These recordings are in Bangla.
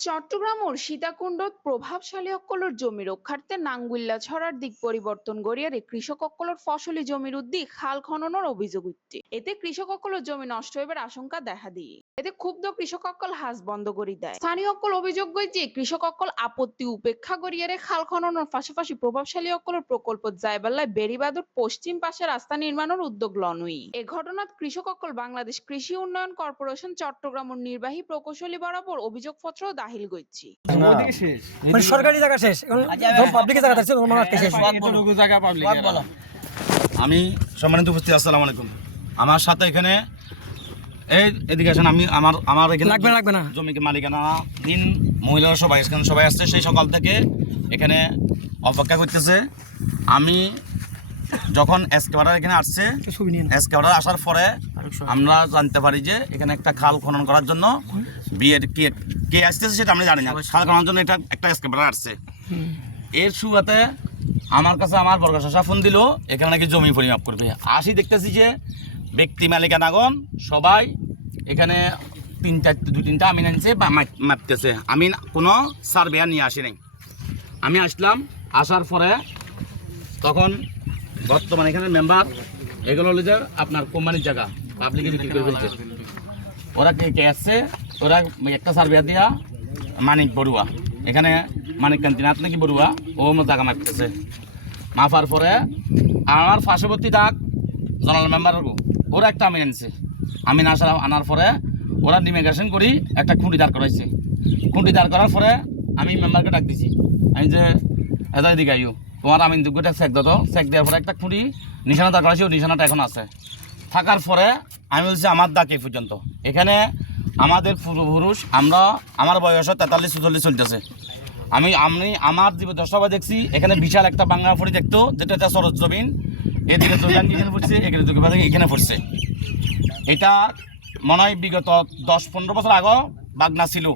চট্টগ্রাম ও সীতাকুণ্ডত প্রভাবশালী অক্কলর জমি রক্ষার্থে নাঙ্গুল্লা ছড়ার দিক পরিবর্তন গড়িয়ারে কৃষক অক্কলর ফসলি জমির উদ্দিক খাল খননের অভিযোগ উঠছে। এতে কৃষক অক্কলর জমি নষ্ট হইবার আশঙ্কা দেখা দিয়ে। এতে ক্ষুব্ধ কৃষক অক্কল হাস বন্ধ করি দেয়। স্থানীয় অক্কল অভিযোগ যে কৃষক অক্কল আপত্তি উপেক্ষা করিয়ারে খাল খননের পাশাপাশি প্রভাবশালী অক্কলর প্রকল্প যাইবাল্লায় বেড়িবাদর পশ্চিম পাশে রাস্তা নির্মাণের উদ্যোগ লনই। এ ঘটনাত কৃষক অক্কল বাংলাদেশ কৃষি উন্নয়ন কর্পোরেশন চট্টগ্রামের নির্বাহী প্রকৌশলী বরাবর অভিযোগপত্র দাখিল ওদিকে শেষ। মানে সরকারি জায়গা শেষ। এখন পাবলিকের জায়গা থাকছে তোমার আটকে শেষ। এতটুকু জায়গা পাবলিক আমি সম্মানিত উপস্থিত আসসালামু আলাইকুম। আমার সাথে এখানে এই এদিকে আসেন আমি আমার আমার এখানে লাগবে লাগবে না। জমিকে মালিকানা দিন মহিলারা সবাই এখানে সবাই আসছে সেই সকাল থেকে এখানে অপেক্ষা করতেছে। আমি যখন এসকেবাডার এখানে আসছে নাও। এসকেবাডার আসার পরে আমরা জানতে পারি যে এখানে একটা খাল খনন করার জন্য বিয়ের কে কে আসতেছে সেটা আমি জানি না। খননের জন্য এটা একটা এসকেবাডার আসছে। এর শুরুতে আমার কাছে আমার বর্গা শাসা ফোন দিল এখানে নাকি জমি পরিমাপ করবে। আসি দেখতেছি যে ব্যক্তি মালিকানাগণ সবাই এখানে তিন চারটে দু তিনটা আমিন আনছে বা মাপ- মাপতেছে আমি কোনো সার্ভেয়ার নিয়ে আসি নাই। আমি আসলাম আসার পরে তখন বর্তমানে এখানে মেম্বার এগুলো হলো যে আপনার কোম্পানির জায়গা পাবলিকে বিক্রি করে ফেলছে। ওরা কে কে আসছে? ওরা একটা সার্ভে দিয়া মানিক বড়ুয়া। এখানে মানিক কান্তিনাথ নাকি বড়ুয়া? ও জায়গা মাপতেছে মাপার পরে আমার পার্শ্ববর্তী ডাক জনারেল মেম্বার ওরা একটা আমি আনছে। আমি না আসা আনার পরে ওরা ডিমিগ্রেশন করি একটা খুঁটি দাঁড় করাইছে। খুঁটি দাঁড় করার পরে আমি মেম্বারকে ডাক দিছি। আমি যে এদাই দিকে আইও। তোমার আমি দুটোটা চেক দাও চেক দেওয়ার পরে একটা খুঁটি, নিশানা দাঁড় করাইছি ও নিশানাটা এখন আছে। থাকার পরে আমি বলছি আমার এই পর্যন্ত। এখানে আমাদের পূর্বপুরুষ, আমরা, আমার বয়স তেতাল্লিশ চুচল্লিশ চলতেছে। আমি আমি, আমার জীবন দশটা দেখছি, এখানে বিশাল একটা বাংলা ফুড়ি দেখতো, যেটা এটা সরজ জমিন। এদিকে এখানে পড়ছে, এখানে বাজার এখানে পড়ছে। এটা মনে হয় বিগত দশ পনেরো বছর আগে বাগনা ছিল।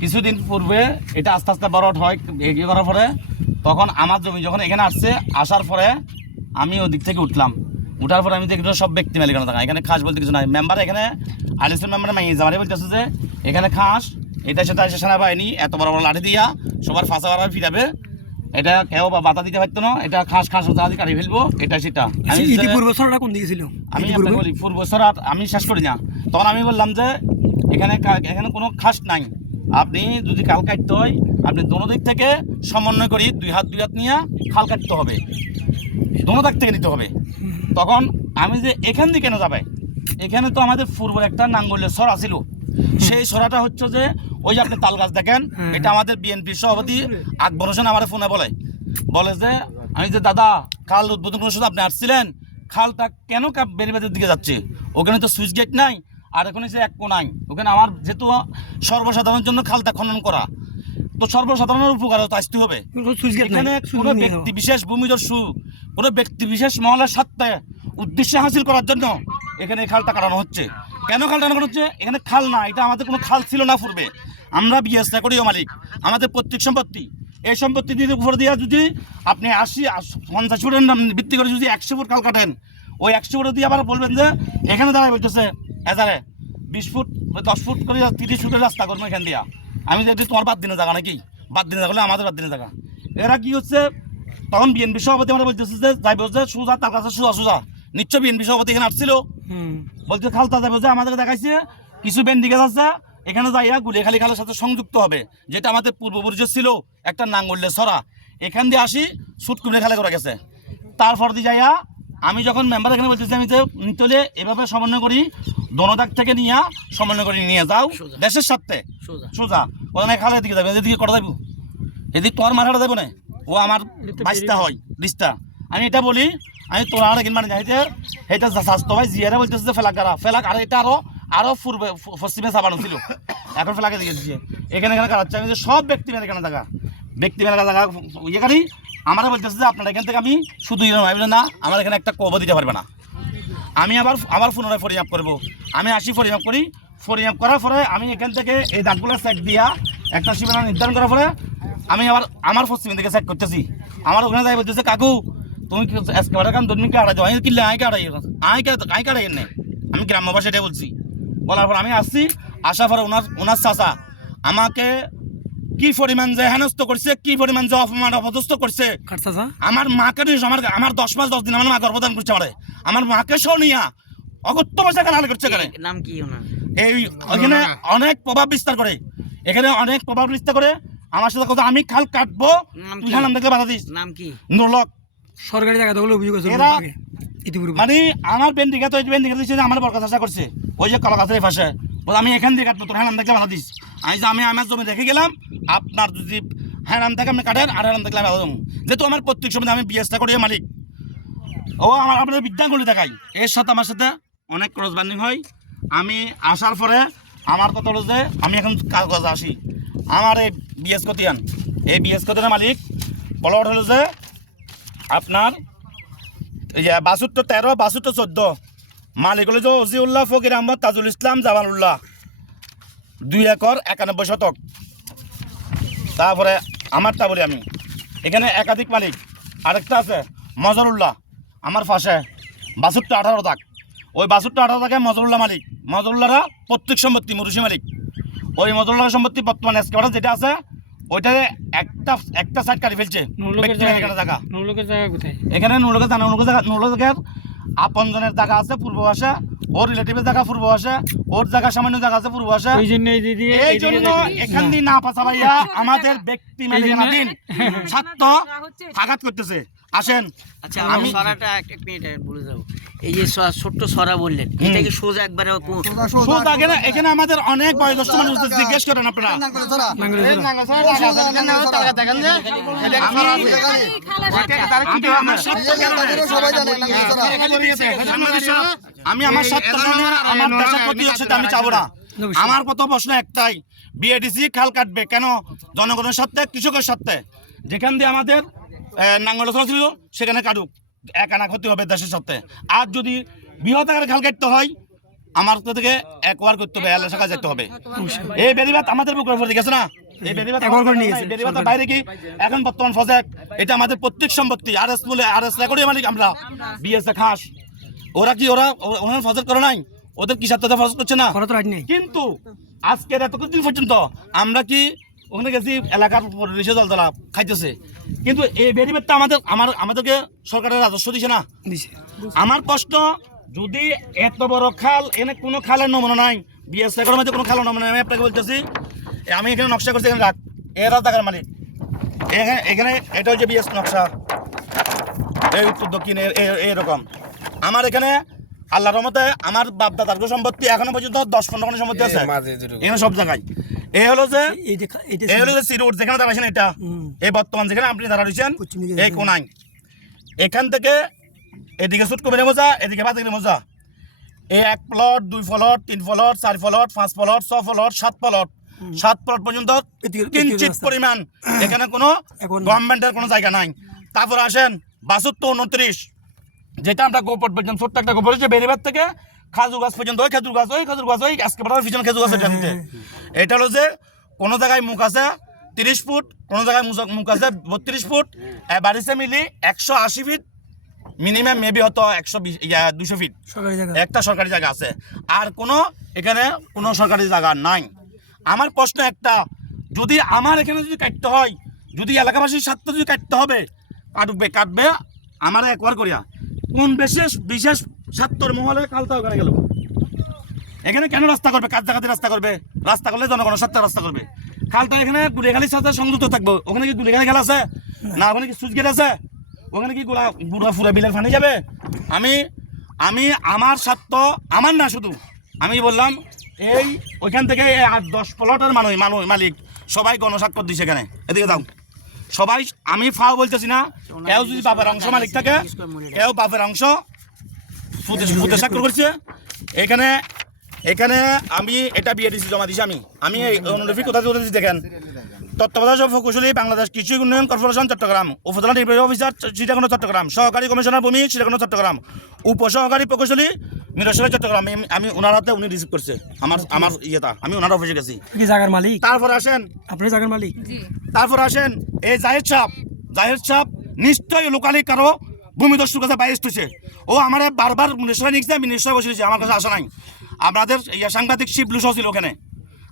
কিছুদিন পূর্বে এটা আস্তে আস্তে বড় হয়, এগিয়ে করার পরে, তখন আমার জমি যখন এখানে আসছে, আসার পরে আমি ওদিক থেকে উঠলাম। উঠার পর আমি দেখি সব ব্যক্তি মালিকানা থাকা। এখানে খাস বলতে কিছু নাই। মেম্বার এখানে আলিসের মেম্বার মাইয়ে জামারে বলতেছে যে এখানে খাস এটা সেটা এসে সেনাবাহিনী এত বড় বড় লাঠি দিয়া সবার ফাঁসা বাড়া ফিরাবে। এটা কেউ বা বাতা দিতে পারতো না। এটা খাস খাস দিয়ে কাটি ফেলব এটা সেটা। আমি যে- ইতিপূর্বে সরটা কোন দিকে ছিল? আমি আপনাকে বলি পূর্ব সরাত আমি শেষ করি না। তখন আমি বললাম যে এখানে এখানে কোনো খাস নাই। আপনি যদি খাল কাটতে হয় আপনি দোনো দিক থেকে সমন্বয় করি দুই হাত দুই হাত নিয়ে খাল কাটতে হবে। দোনো দিক থেকে নিতে হবে। তখন আমি যে এখান দিয়ে কেন যাবে? এখানে তো আমাদের পূর্ব একটা নাঙ্গলের সরা ছিল সেই সরাটা হচ্ছে যে ওই যে আপনি তাল গাছ দেখেন এটা আমাদের বিএনপির সভাপতি আকবর হোসেন আমার ফোনে বলে। বলে যে আমি যে দাদা খাল উদ্বোধন করার সময় আপনি আসছিলেন খালটা কেন কাপ বেরিবাদের দিকে যাচ্ছে? ওখানে তো সুইচ গেট নাই আর ওখানে যে এক নাই। ওখানে আমার যেহেতু সর্বসাধারণের জন্য খালটা খনন করা তো সর্বসাধারণের উপকার আসতে হবে। এখানে কোনো ব্যক্তি বিশেষ ভূমিদস্যু কোনো ব্যক্তি বিশেষ মহলার স্বার্থে উদ্দেশ্য হাসিল করার জন্য এখানে খালটা কাটানো হচ্ছে। কেন কাটানো হচ্ছে? এখানে খাল না এটা আমাদের কোনো খাল ছিল না পূর্বে। আমরা বিএসটা করিও মালিক আমাদের পৈতৃক সম্পত্তি। এই সম্পত্তি দিয়ে উপর দিয়ে যদি আপনি আশি আশ- পঞ্চাশ ফুটের নাম ভিত্তি করে যদি একশো ফুট খাল কাটেন ওই একশো ফুট দিয়ে আবার বলবেন যে এখানে দাঁড়ায় বলতেছে এজারে বিশ ফুট দশ ফুট করে তিরিশ ফুটের রাস্তা করব এখান দিয়া। আমি যদি তোমার বাদ দিনে জায়গা নাকি? বাদ দিনে জায়গা হলে আমাদের বাদ দিনে জায়গা। এরা কি হচ্ছে তখন বিএনপি সভাপতি আমরা বলতেছে যে যাইব যে সোজা তার কাছে সোজা সোজা। নিশ্চয় বিএনপি সভাপতি এখানে আসছিল। বলতে খালতা যাবে যে আমাদেরকে দেখাইছে কিছু বেন্ডিকে আছে এখানে যাইয়া গুলিখালি খালের সাথে সংযুক্ত হবে যেটা আমাদের পূর্বপুরুষের ছিল একটা নাঙ্গলের সরা এখান দিয়ে আসি সুটকুলে খালে করে গেছে। তারপর দিয়ে যাইয়া আমি যখন মেম্বার এখানে বলতেছি আমি যে নিতলে এভাবে সমন্বয় করি দোনোদাক থেকে নিয়ে সমন্বয় করে নিয়ে যাও দেশের স্বার্থে। সোজা। ওখানে খালের দিকে যাবে এদিকে করা যাব এদিক তোর মাথাটা যাব না? ও আমার বাইশটা হয় বিশটা আমি এটা বলি আমি তোরা আর কিনবার যাইতে এটা স্বাস্থ্য ভাই জিয়ারে বলতেছে যে ফেলাক গাড়া। ফেলাক আর এটা আরও আরও পূর্বে পশ্চিমে চাপানো ছিল এখন ফেলাকে দিয়ে দিচ্ছে এখানে এখানে কাটাচ্ছে আমি যে সব ব্যক্তি মেলে এখানে জায়গা। ব্যক্তি মেলে জায়গা ইয়ে করি আমারও বলতেছে যে আপনার এখান থেকে আমি শুধু ইয়ে নয় না আমার এখানে একটা কবর দিতে পারবে না আমি আবার আবার পুনরায় পরিমাপ করব আমি আসি পরিমাপ করি পরিমাপ করার পরে আমি এখান থেকে এই দাগগুলো চেক দিয়া একটা সীমানা নির্ধারণ করার পরে আমি আবার আমার পশ্চিমের দিকে চেক করতেছি আমার ওখানে যাই বলতেছে কাকু তুমি এসকেবারের দুর্নীতি কাটাই দাও আমি কিনলে আই কাটাই আই আই কাটাই নেই আমি গ্রাম্য ভাষা এটাই বলছি বলার পর আমি আসছি আসার পরে ওনার ওনার চাচা আমাকে কি পরিমাণ যে হেনস্থ করছে কি পরিমাণ যে অপমান অপদস্থ করছে। আমার মাকে নিয়ে আমার আমার দশ মাস দশ দিন আমার মা গর্ভধান করছে আমারে। আমার মাকে শোনিয়া অগত্য পয়সা কেন করছে এখানে? নাম কি এই এখানে অনেক প্রভাব বিস্তার করে। এখানে অনেক প্রভাব বিস্তার করে। আমার সাথে কথা আমি খাল কাটবো। নাম তুই কি? খালাম দেখলে বাধা দিস। নাম কি? নোলক। সরকারি জায়গা দখলে অভিযোগ আছে এরা- মানে আমার বেন্ডিকা তো বেন্ডিকা দিচ্ছে যে আমার বরকা চাষা করছে। ওই যে কলা গাছের পাশে। বলে, আমি এখান দিয়ে কাটবো, তোর হ্যাঁ দেখলে বাধা দিস। আমি যে আমি আমার জমি দেখে গেলাম, আপনার যদি হ্যাঁ থেকে আপনি কাটেন, আর হ্যাঁ দেখলে আমি দেবো। যেহেতু আমার প্রত্যেক সময় আমি বিএসটা করি মালিক। ও আমার, আপনাদের বিদ্যাঙ্গুলি দেখাই। এর সাথে আমার সাথে অনেক ক্রস বান্ডিং হয়। আমি আসার পরে আমার কথা হলো যে, আমি এখন কাগজ আসি। আমার এই বিএস কতিয়ান এই বিএস কতিয়ানের মালিক প্লট হলো যে, আপনার বাসুত্তর তেরো বাসুত্তর চোদ্দ মালিক হলো ওজিউল্লাহ ফকির আহমদ তাজুল ইসলাম জামালুল্লাহ দুই একর একানব্বই শতক। তারপরে আমারটা বলি আমি। এখানে একাধিক মালিক। আরেকটা আছে মজরুল্লাহ। আমার পাশে বাসুরটা আঠারো তাক ওই বাসুরটা আঠারো তাকে মজরুল্লাহ মালিক। মজরুল্লাহরা প্রত্যেক সম্পত্তি মুরুষি মালিক। ওই মজরুল্লাহ সম্পত্তি বর্তমানে এসকেবাটা যেটা আছে ওইটারে একটা একটা সাইড কাটি ফেলছে। নৌলোকের ব্যক্তি জায়গা। কোথায়? এখানে জানা জায়গা আপনজনের জায়গা আছে পূর্ব ভাষা ওর রিলেটিভের জায়গা পূর্ব ভাষা ওর জায়গা সামান্য জায়গা আছে পূর্ব ভাষা। এই জন্য এই দিদি এই জন্য এখান দিয়ে না পাশা ভাইয়া আমাদের ব্যক্তি মালিকানাধীন ছাত্র আঘাত করতেছে। আসেন। আচ্ছা আমি সরাটা এক এক মিনিট বলে যাব। এই যে ছোট্ট সরা বললেন এটা কি সোজা একবারে শুধু আগে না এখানে আমাদের অনেক বয়োজ্যেষ্ঠ মানুষ জিজ্ঞেস করেন আপনারা। আমি আমার আমার দেশের প্রতি সেটা আমি চাবো না আমার কত প্রশ্ন একটাই বিএডিসি খাল কাটবে কেন? জনগণের সত্ত্বে কৃষকের সত্ত্বে যেখান দিয়ে আমাদের নাঙ্গল ছিল সেখানে কাটুক। এক আনা ক্ষতি হবে দেশের সত্ত্বে আর যদি বৃহৎ আকারে খাল কাটতে হয় আমার তো থেকে একবার করতে হবে এলাকা কাজ যেতে হবে। এই বেদিবাদ আমাদের বুকের উপর গেছে না? এই বেদিবাদ একবার করে নিয়ে গেছে, বেদিবাদের বাইরে কি এখন বর্তমান প্রজেক্ট এটা আমাদের প্রত্যেক সম্পত্তি। আর এস বলে আর এস মালিক আমরা। খাস। ওরা কি ওরা ওনার করে নাই? ওদের কি সাথে করছে না? কিন্তু আজকের পর্যন্ত আমরা কি ওখানে গেছি এলাকার পরিবেশে জল জলা খাইতেছে। কিন্তু এই বেরিবেদটা আমাদের আমার আমাদেরকে সরকারের রাজস্ব দিছে না। দিছে। আমার কষ্ট যদি এত বড় খাল এনে কোনো খালের নমুনা নাই বিএস রেকর্ডের মধ্যে কোনো খালের নমুনা নাই আমি আপনাকে বলতেছি এ আমি এখানে নকশা করছি এখানে রাখ। এরা টাকার মালিক। এখানে এখানে এটা হচ্ছে বিএস নকশা। এই উত্তর দক্ষিণ এ- এ- এরকম। আমার এখানে আল্লাহর রহমতে আমার বাপ দাদার সম্পত্তি এখনও পর্যন্ত দশ পনেরো খানি সম্পত্তি আছে। এখানে সব জায়গায়। এ হলো যে এই হলো যে সি রোড যেখানে দাঁড়াইছেন এটা। এই বর্তমান যেখানে আপনি দাঁড়াইছেন এই কোনায়। এখান থেকে এদিকে সুট কমে মজা এদিকে বাদ মজা। এই এক প্লট দুই ফলট তিন ফলট চার ফলট পাঁচ ফলট ছ ফলট সাত ফলট সাত ফলট পর্যন্ত কিঞ্চিত পরিমাণ। এখানে কোনো গভর্নমেন্টের কোনো জায়গা নাই। তারপর আসেন বাসত্তর উনত্রিশ। যেটা আমরা গোপট পর্যন্ত ছোট্ট একটা গোপট হচ্ছে বেরিবার থেকে। খাজুর গাছ পর্যন্ত ওই খেজুর গাছ ওই খেজুর গাছ ওই আজকে বড় পিছনে খেজুর গাছ এটা নিতে। এটা হলো যে কোনো জায়গায় মুখ আছে তিরিশ ফুট কোনো জায়গায় মুখ- মুখ আছে বত্রিশ ফুট বাড়িতে মিলি একশো আশি ফিট মিনিমাম মেবি হতো একশো বিশ ইয়া দুশো ফিট। একটা সরকারি জায়গা আছে। আর কোনো এখানে কোনো সরকারি জায়গা নাই। আমার প্রশ্ন একটা যদি আমার এখানে যদি কাটতে হয় যদি এলাকাবাসীর স্বার্থ যদি কাটতে হবে কাটবে কাটবে আমার একবার করিয়া। কোন বিশেষ বিশেষ স্বার্থর মহলে কালতা ওখানে গেল? এখানে কেন রাস্তা করবে? কাজ জায়গাতে রাস্তা করবে? রাস্তা করলে জনগণের স্বার্থে রাস্তা করবে। খালটা এখানে গুলিখালির সাথে সংযুক্ত থাকবে। ওখানে কি গুলিখালি খেলা আছে? না, ওখানে কি সুইচ গেট আছে? ওখানে কি গুড়া গুড়া ফুরা বিলের ফানি যাবে? আমি আমি আমার স্বার্থ আমার না শুধু। আমি বললাম, এই ওইখান থেকে আট, দশ প্লটের মানুষ মানুষ, মালিক, সবাই গণস্বাক্ষর দিছে এখানে। এদিকে দাও সবাই আমি ফাও বলতেছি না কেউ যদি বাপের অংশ মালিক থাকে কেউ বাপের অংশ করছে। এখানে এখানে আমি এটা বিএডিসি জমা দিছি আমি। আমি এই অনুলিপি কোথা থেকে দিচ্ছি দেখেন। তত্ত্বাবধায়ক প্রকৌশলী বাংলাদেশ কৃষি উন্নয়ন কর্পোরেশন চট্টগ্রাম। উপজেলা নির্বাহী অফিসার চট্টগ্রাম। সহকারী কমিশনার ভূমি চিটাগণ চট্টগ্রাম। উপসহকারী প্রকৌশলী মিরসরাই চট্টগ্রাম আমি- আমি ওনার হাতে উনি রিসিভ করছে। আমার আমার ইয়েটা আমি ওনার অফিসে গেছি। কি জায়গার মালিক? তারপর আসেন। আপনি জায়গার মালিক? তারপর আসেন এই জাহেদ সাহ জাহেদ সাহ নিশ্চয়ই লোকালি কারও ভূমিদস্যুর কাছে বাইরে ও আমার বারবার নিশ্চয় নিচ্ছে আমি নিশ্চয় বসেছি আমার কাছে আসা নাই। আপনাদের ইয়া সাংবাদিক শিবলু সহ ছিল ওখানে।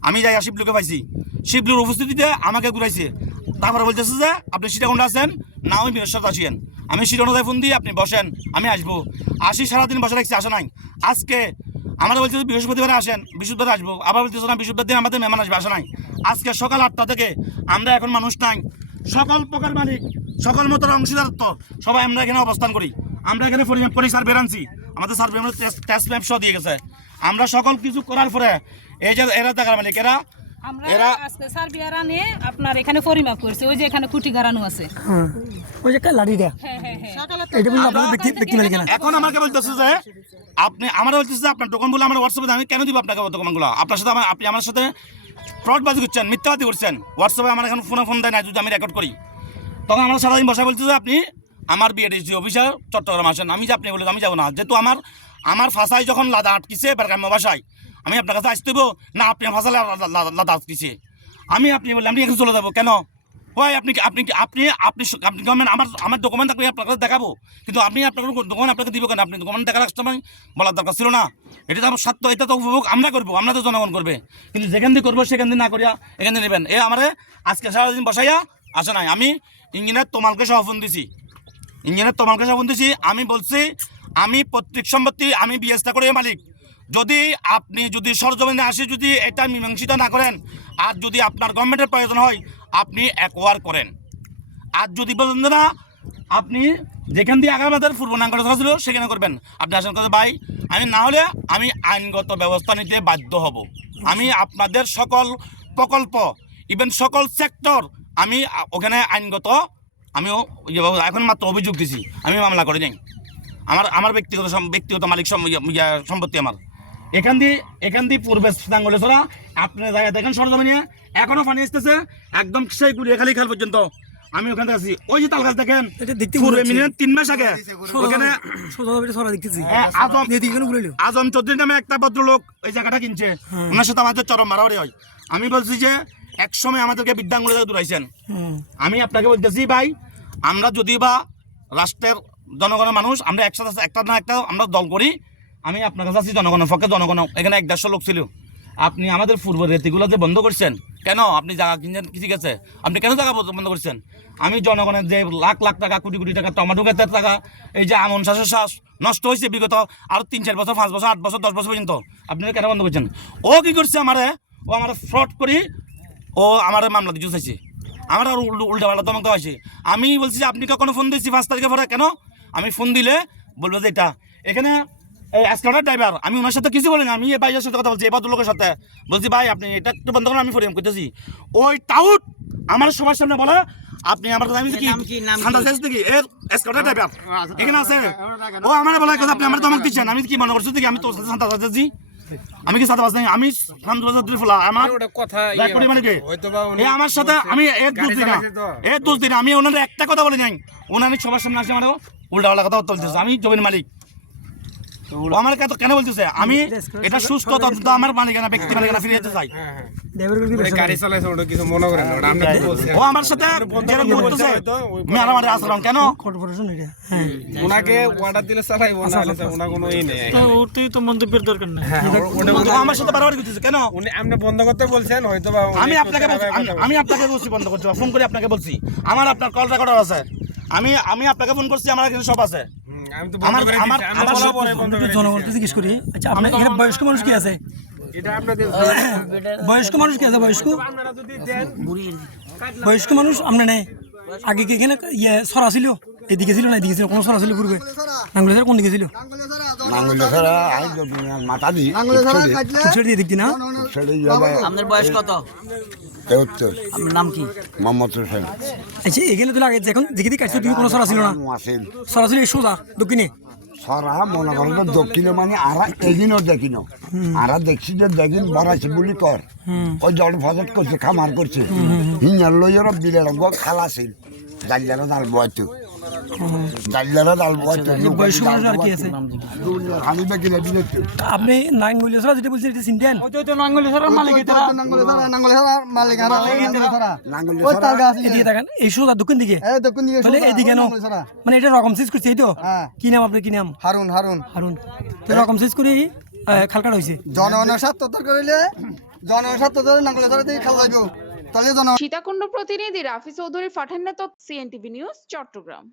আমি যাই শিবলুকে পাইছি। শিবলুর উপস্থিতিতে আমাকে ঘুরাইছে। তারপরে বলতেছে যে আপনি সীতাকুণ্ডে আছেন না আমি বৃহস্পতি আসিয়েন আমি সীতাকুণ্ডে ফোন দিই আপনি বসেন, আমি আসব। আসি সারাদিন বসে রাখছি আসে নাই। আজকে আমরা বলছি বৃহস্পতিবার আসেন, বৃহস্পতিবার আসব। আবার বলতেছে না, বৃহস্পতিবার দিন আমাদের মেহমান আসবে, আসে নাই। আজকে সকাল আটটা থেকে আমরা এখন মানুষ নাই। সকল প্রকার মালিক, সকল মতো অংশীদারত্ব, সবাই আমরা এখানে অবস্থান করি। আমরা এখানে পরিমাপ করি সার্ভে আনছি। আমাদের সার্ভে আমরা টেস্ট ম্যাপ সহ দিয়ে গেছে। আমরা সকল কিছু করার পরে এই যে এরা দেখার মালিক, এরা আমরা আজকে সার্বিয়ারা নিয়ে আপনার এখানে পরিমাপ করছি ওই যে এখানে খুঁটি গাড়ানো আছে। হ্যাঁ। ওই যে হ্যাঁ হ্যাঁ এটা বলতে আপনার ব্যক্তি ব্যক্তি মালিক না এখন আমাকে বলতেছে যে আপনি আমার বলতেছে যে আপনার ডকুমেন্টগুলো আমার হোয়াটসঅ্যাপে আমি কেন দিব আপনাকে আপনার সাথে আমার আপনি আমার সাথে ফ্রডবাজি করছেন মিথ্যাবাদী করছেন। হোয়াটসঅ্যাপে আমার এখন ফোনে ফোন দেয় না যদি আমি রেকর্ড করি। তখন আমরা সারাদিন বসে বলছি যে আপনি আমার বিএডিসি অফিসার চট্টগ্রাম আসেন আমি যে আপনি বলে আমি যাব না। যেহেতু আমার আমার ফাঁসাই যখন লাদা আটকিছে বাসায় আমি আপনার কাছে আসতে হইবো, না আপনি ফাঁসালে লাদাখ দিছে। আমি আপনি বললেন আমি এখন চলে যাব কেন? হয় আপনি আপনি আপনি আপনি আপনি গভর্নমেন্ট আমার আমার ডকুমেন্ট আপনি আপনার কাছে দেখাবো। কিন্তু আপনি আপনার ডকুমেন্ট আপনাকে দিব কেন? আপনি ডকুমেন্ট দেখার সময় বলার দরকার ছিল না। এটা তো আমার স্বার্থ এটা তো উপভোগ আমরা করব আমরা তো জনগণ করবে। কিন্তু যেখান দিয়ে করব সেখান দিয়ে না করিয়া এখান দিয়ে নেবেন। এ আমারে আজকে সারাদিন বসাইয়া আসে নাই। আমি ইঞ্জিনিয়ার তোমালকে সহ ফোন দিছি। ইঞ্জিনিয়ার তোমালকে সহ ফোন দিছি। আমি বলছি আমি পৈতৃক সম্পত্তি আমি বিএসটা করে মালিক। যদি আপনি যদি সরজমিনে আসে যদি এটা মীমাংসিত না করেন, আর যদি আপনার গভর্নমেন্টের প্রয়োজন হয়, আপনি অ্যাকোয়ার করেন। আর যদি বলেন না, আপনি যেখান দিয়ে আগামাদের পূর্ব নাঙ্গল ধরা ছিল, সেখানে করবেন। আপনি আসেন কথা ভাই, আমি না হলে আমি আইনগত ব্যবস্থা নিতে বাধ্য হব। আমি আপনাদের সকল প্রকল্প ইভেন সকল সেক্টর আমি ওখানে আইনগত আমিও ইয়ে এখন মাত্র অভিযোগ দিছি। আমি মামলা করে যাই আমার আমার ব্যক্তিগত ব্যক্তিগত মালিক ইয়া- ইয়া, সম্পত্তি আমার। এখান দিয়ে এখান দিয়ে পূর্বে ছড়া আপনি জায়গা দেখেন সরজমিনে এখনও পানি আসতেছে একদম সেই গুলিয়ে খালি খেল পর্যন্ত। আমি ওখান থেকে আছি ওই যে তাল গাছ দেখেন পূর্বে মিনিমাম তিন মাস আগে। ওখানে সরা হ্যাঁ, আজম চৌধুরী নামে একটা ভদ্রলোক ওই জায়গাটা কিনছে। ওনার সাথে আমাদের চরম মারামারি হয়। আমি বলছি যে এক সময় আমাদেরকে বিদ্যাঙ্গুলি থেকে দূরাইছেন আমি আপনাকে বলতেছি ভাই আমরা যদি বা রাষ্ট্রের জনগণের মানুষ আমরা একসাথে একটা না একটা আমরা দল করি। আমি আপনার কাছে আছি জনগণের পক্ষে জনগণ এখানে এক দেড়শো লোক ছিল। আপনি আমাদের পূর্ব রেতিগুলো যে বন্ধ করছেন, কেন? আপনি জায়গা কিনছেন কিছু গেছে? আপনি কেন জায়গা বন্ধ করছেন? আমি জনগণের যে লাখ লাখ টাকা, কোটি কোটি টাকা, টমাটো গাছের টাকা, এই যে আমন শ্বাসের শ্বাস নষ্ট হয়েছে বিগত আরও তিন, চার বছর, পাঁচ বছর, আট বছর, দশ বছর পর্যন্ত, আপনি কেন বন্ধ করছেন? ও কি করছে আমারে? ও আমার ফ্রড করি ও আমার মামলা দিতে চাইছে আমার আর উল্টা পাল্টা তোমাকে হয়েছে। আমি বলছি আপনি কখনো ফোন দিয়েছি পাঁচ তারিখে পরে কেন? আমি ফোন দিলে বলব যে এটা। এখানে এই এসকাউটার ড্রাইভার আমি ওনার সাথে কিছু বলিনি আমি এই ভাইয়ের সাথে কথা বলছি এই ভদ্রলোকের সাথে। বলছি ভাই আপনি এটা একটু বন্ধ করুন আমি ফোন করতেছি ওই টাউট আমার সবার সামনে বলে আপনি আমার কথা আমি কি? নাম কি, নাম কি? সান্তা শেষ দেখি এর এসকাউটার ড্রাইভার এখানে আছে ও আমার বলে কথা আপনি আমার ধমক দিচ্ছেন আমি কি মনে করছি দেখি আমি তোর সাথে সান্তা শেষজি আমি কি সাদা বাস আমি ফোলা আমার কথা ইয়ে করি মানে এ আমার সাথে আমি এর দোষ গাড়ি দিই না। চালাইছে তো। দোষ দিই না আমি ওনাদের একটা কথা বলে যাই ওনার সবার সামনে আসে আমার উল্টা পাল্টা কথা বলতেছে। আমি জমির মালিক। আমার কেন কেন বলতেছে? আমি এটা সুস্থ তদন্ত আমার মালিকানা ব্যক্তি মালিকানা ফিরে যেতে চাই? হ্যাঁ, হ্যাঁ। ড্রাইভার কি ওটা ব্যবসা গাড়ি চালাইছে ওটা কিছু মনে করেন ওটা আমরা ও আমার সাথে যেরকম করতেছে। হয়তো ওই মেরামারি কেন? কর্পোরেশন এটা হ্যাঁ। ওনাকে অর্ডার দিলে চালাইবো না হলে ওনা কোনো ই নেই। ওতেই তো মন্তব্যের দরকার নেই। ওটা আমার সাথে বারবার করতেছে কেন? উনি আপনি বন্ধ করতে বলছেন হয়তো আমি আপনাকে বলছি আমি- আপনাকে বলছি বন্ধ করছি ফোন করে আপনাকে বলছি। আমার আপনার কল রেকর্ডার আছে। আমি আমি আপনাকে ফোন করছি আমার এখানে সব আছে। আমার- আমার- জিজ্ঞেস করি? আচ্ছা আপনার এখানে বয়স্ক মানুষ কি আছে? বয়স্ক মানুষ কি আছে বয়স্ক? আপনারা যদি দেন বয়স্ক মানুষ আমরা নেই। আগে কি এখানে ইয়ে সরা ছিল? এদিকে ছিল না এদিকে ছিল? কোনো সরা ছিল পূর্বে? নাঙ্গুলে কোন দিকে ছিল? মাথা দি ছেড়ে দিয়ে না? আপনার বয়স কত? তেহত্তর আপনার নাম কি? মোহাম্মদ হোসেন। আচ্ছা এখানে তো লাগে এখন যেদিকে দিকে কাটছিল তুমি কোনো সরা ছিল না। আসেন সরা ছিল এই সোজা দক্ষিণে। সারা মনে করো দক্ষিণে মানে আরা এদিনও দেখিন আরা দেখছি যে দেখিন বাড়াইছে বলি কর। ওই জল করছে খামার করছে। হিঞ্জার লইয়ের বিলের খালাছিল ডাল বয়তো। ডাল বয়তো বয়স্ক মানুষ আর কি আছে? হানি বেগিলে দিলে আপনি যেটা বলছেন এটা চিনতেন নাঙ্গলে ছাড়া এদিকে দেখেন এই সোজা দক্ষিণ দিকে। মানে এদিকে নো মানে এটা রকম সিজ করছে এই তো? কি নাম আপনার কি নাম? হারুন হারুন। হারুন। তো রকম সিজ করে খালকাট হয়েছে জনগণের স্বার্থ করিলে জনগণের স্বার্থ দিয়ে খাওয়া যাইব। তাহলে সীতাকুণ্ড প্রতিনিধি রাফি চৌধুরী পাঠান সিএনটিভি নিউজ চট্টগ্রাম।